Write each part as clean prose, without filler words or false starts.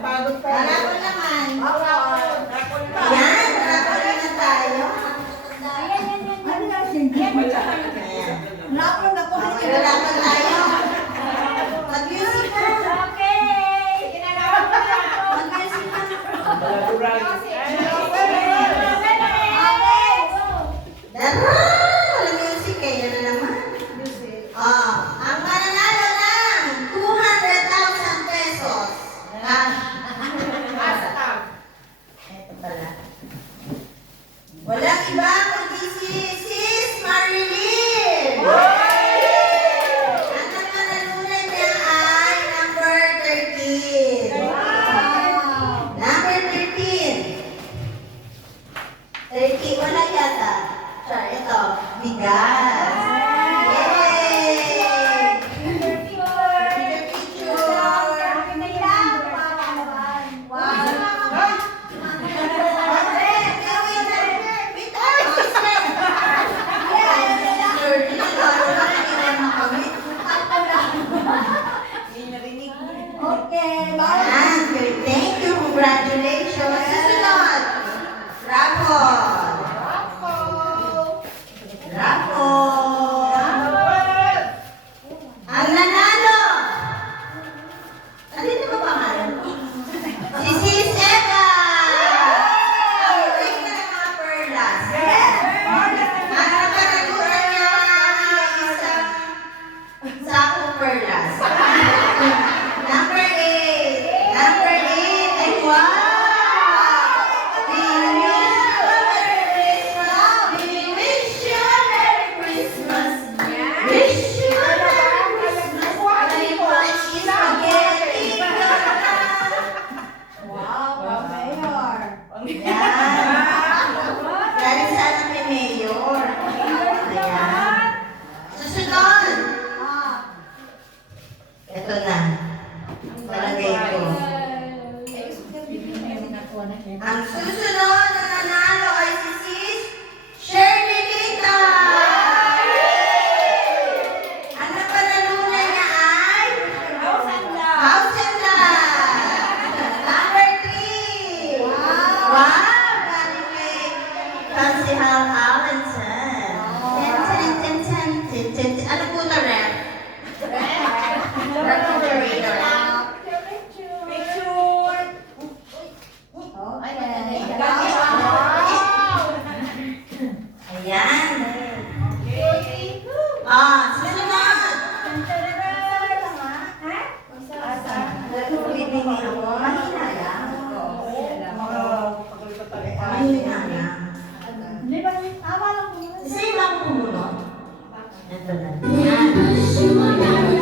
Napagod pa. Harapon naman. Harapon. Yan, harapon naman tayo. Ano yan? Lapon ako. Harapon tayo. Mag-music na. Okay. Mag-music na. Dara! Wala music eh. Yan na naman. Ang mananalo ng 200,000 pesos. Ito pala. Walang iba kundi si Sis Marilyn. Ang nagmanalunan niya ay number 13. Number 13. 30, wala yata. Sure, ito. Bigas. Yay! Picture. Okay, bye. Thank you, congratulations. Susunod. Raffle. Raffle. Ang nanalo. Andito ba pangalan? Si Sis Eva. Ang break na ng mga perlas. Ang nakanagunan niya ay isang sakong perlas. Number 8. Number 8. Ay, wow! We wish you a Merry Christmas. Wish you a Merry Christmas. Spaghetti. Wow, Mayor. Yan. Galing sa anak ni Mayor. Ayan. Susunod. Ito na. Palagay ko. Ang susunod na nanalo ay si Sis Shirley Lita. Ang napanalunan niya ay House and Lot. Number 3. Wow! Galing kay Councilor Allenson. Ano po na rep? Refrigerator. Ayan. Susunod. Mahina lang. Mahina lang. Sa'yo lang pumunod. Ito na. Ayan. Hinaan namin.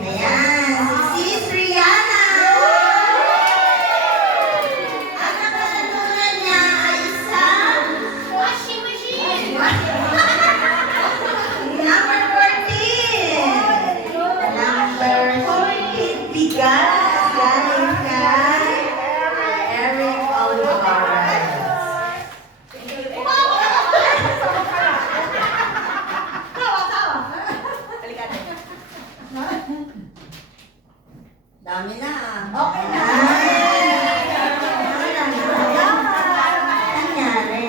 Ayan, si Sis Rihanna. Ang napanalunan niya ay isang washing machine. Number 14. Number 14. Bigas. Galing kay Eric Olivares. Dami na. Okay na. Nangyari.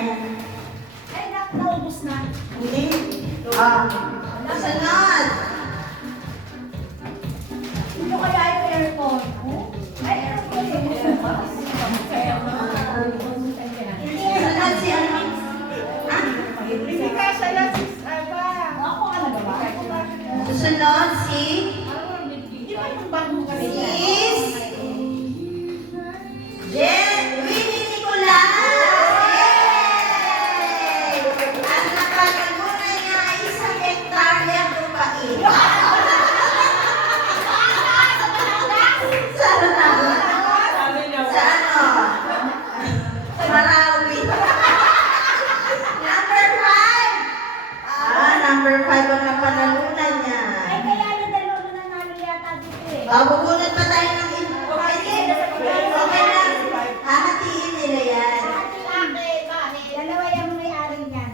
Ay, naubos na. Hindi. Sunod. Sino kaya yung aircon? Ay, aircon yun. Sunod si ano? Ako ka nagawa? Susunod si Sis Winnie Nicolas. Yay! Ang napanalunan niya ay isang hektaryang lupain. Sa ano? Sa ano? Marawi. Number 5. Number 5 ang napanalunan niya. Ay, kaya yung dalawa mo nanalo yata dito eh. Bubunot pa tayo ng okay lang. Hahatiin nila yan. Dalawa yung may-ari niyan.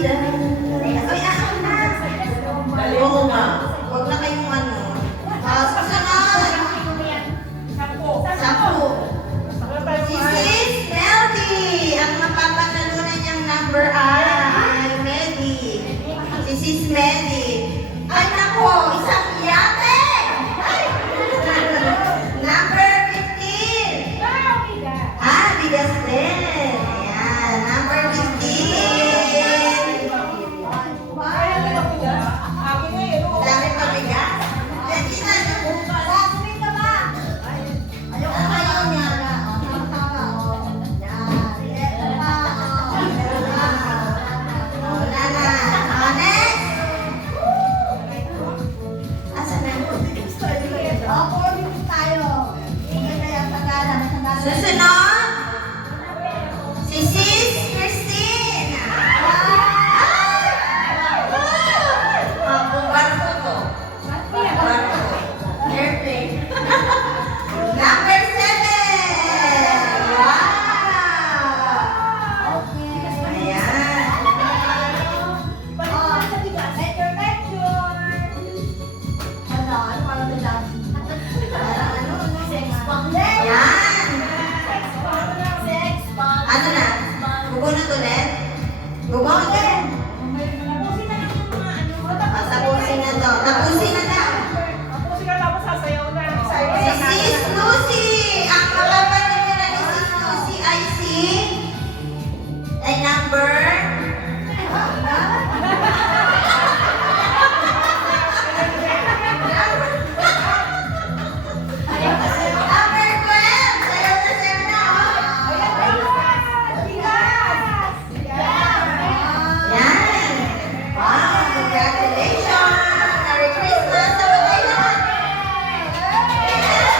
vida. Ay, ako na. Oo nga. Huwag na kayong ano. Susunod. Sampu. Si Sis Meldy. Ang mapapanalunan niyang number ay Meldy. Si Sis Meldy. Ay, nako. Isang yate. Ay. Number 15. Bigas din. Ayan. Number 15. Dami pa bigas. Jadi na. Ayaw niya. Wala na. Next. Asan na? Susunod. Si Sis Christine. Barko ko. Barko. Airplane. Number 7. Wow. Ayan. Ayan. Ano na? Bubunot ulit? Bubunot ulit? Tapusin na to. Tapusin na daw. Si Sis Lucy. Ang mapapanimunan ni Sis Lucy ay ay number number 12. Sayo na sayo na. Yan. Wow, congratulations. Merry Christmas sa mga lahat. Ayan.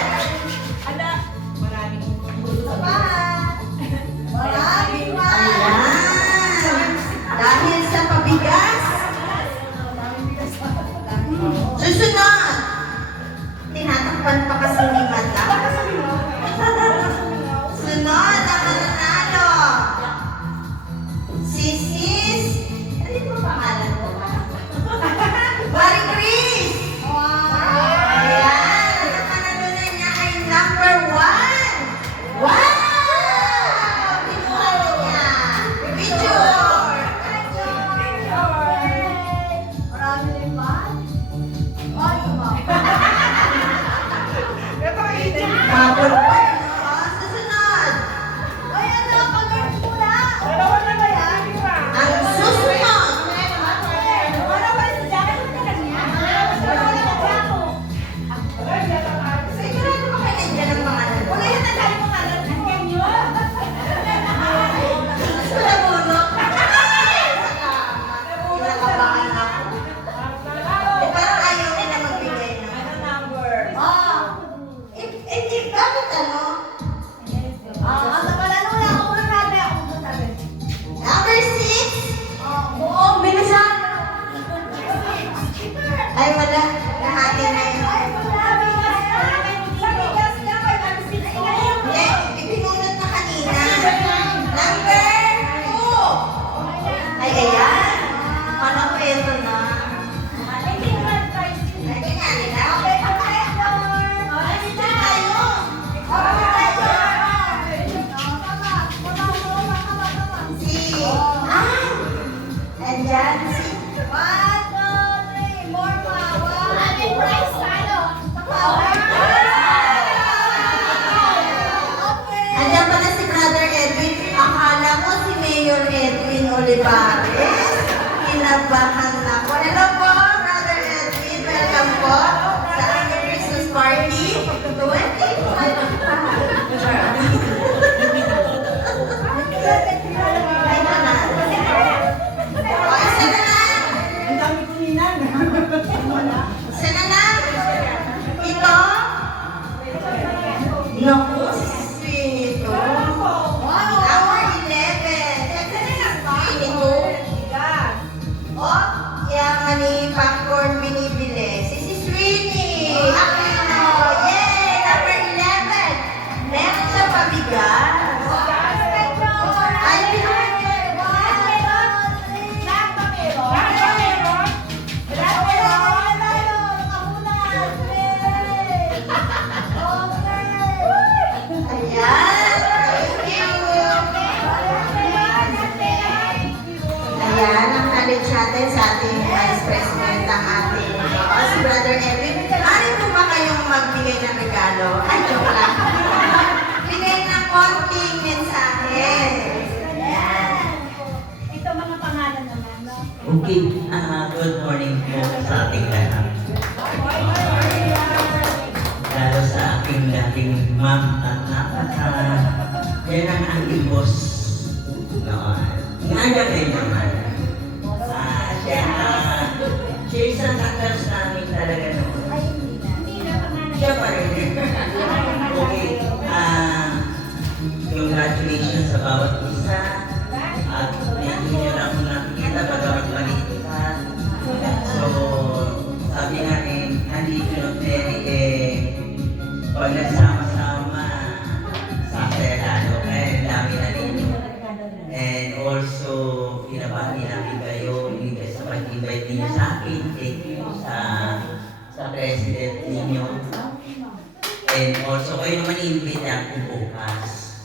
Dahil sa pabigas. Susunod. Tinatakpan pa kasi ni Madam. Sunod ang mananalo. Si Sis. Ano yung pangalan ko ba? Marie Chris. Ayan. Ang mananalunan niya ay number 1. Wow! Kinuha na niya. Picture. Mabot pa yun. Susunod. Ang susunod. Sigurado ba kayo nandiyan ang pangalan? Gusto na bunot. Kinakabahan ako. Parang ayaw nila magbigay ng hindi, bakit ano? Number 6. Ay, wala. Nahati na yun. Hindi, ipinunod na kanina. Number 2. Ay, ayan. Ano ko ito na? Lagi nga nila. Andyan si Andyan pala si Brother Edwin. Akala mo si Mayor Edwin Olivares. Kinabahan ako. Hello po, Brother Edwin. Welcome po sa aming Christmas party. 20. Isa na lang. Ito. Naku, sweet ito. Number 11. Sweet ito. O, yung ni popcorn binibili. Sisi Sweet. Okay, good morning po sa ating lahat. Lalo sa aking dating ma'am at yan ang aking boss. Ngayon kayo naman. Siya isang kaklase namin talaga noon. Siya pa rin. Okay, congratulations sa bawat isa. At hindi niyo lang nakikita pagkawat maliit ka. So, sabi natin, nandito yung pag nagsama-sama sa lalo, kaya dami na ninyo. And also, pinabati namin kayo sa pag-invite ninyo sa akin. Thank you sa president ninyo. And also, kayo naman i-invite ako bukas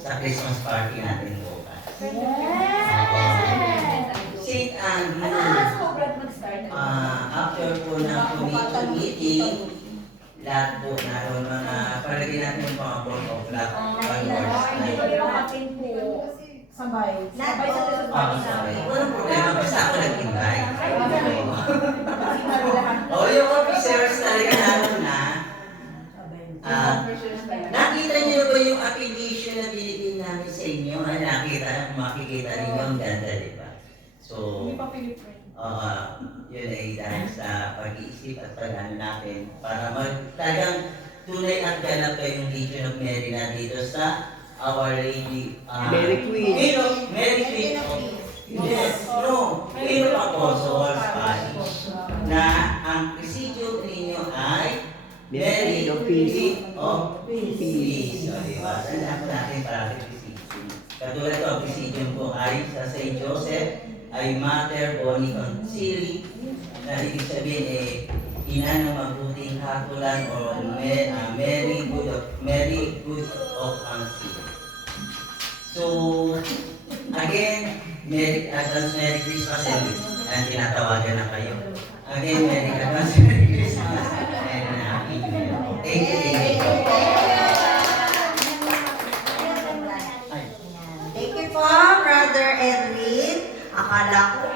sa Christmas party natin bukas. St. Andrew, after po ng committee meeting, lahat po naroon mga palagay natin yung mga board of lahat Sabay. Sabay sa sabay. Walang problema, basta ako nag-invite. Yung officers talaga naroon na. Nakita niyo ba yung application na binigay namin sa inyo? Makikita ninyo ang ganda, di ba? So, yun ay dahil sa pag-iisip at pag-ano natin para talagang tunay at ganap kayong Legion of Mary na dito sa Our Lady Mary Queen. Mary Queen Queen of Apostles Parish na ang presidium ninyo ay Mary Queen of Peace. So, diba? Saan natin para presidium? Katulad ko, ang presidium ko ay sa St. Joseph ay Mater Boni Concili na ibig sabihin ina ng mabuting hatulan o Mary Good of Concili. So, again, Advance Merry Christmas and tinatawagan na kayo. Again, Advance Merry Christmas and Happy New Year. Thank you. Thank you po, Brother Edwin. Akala ko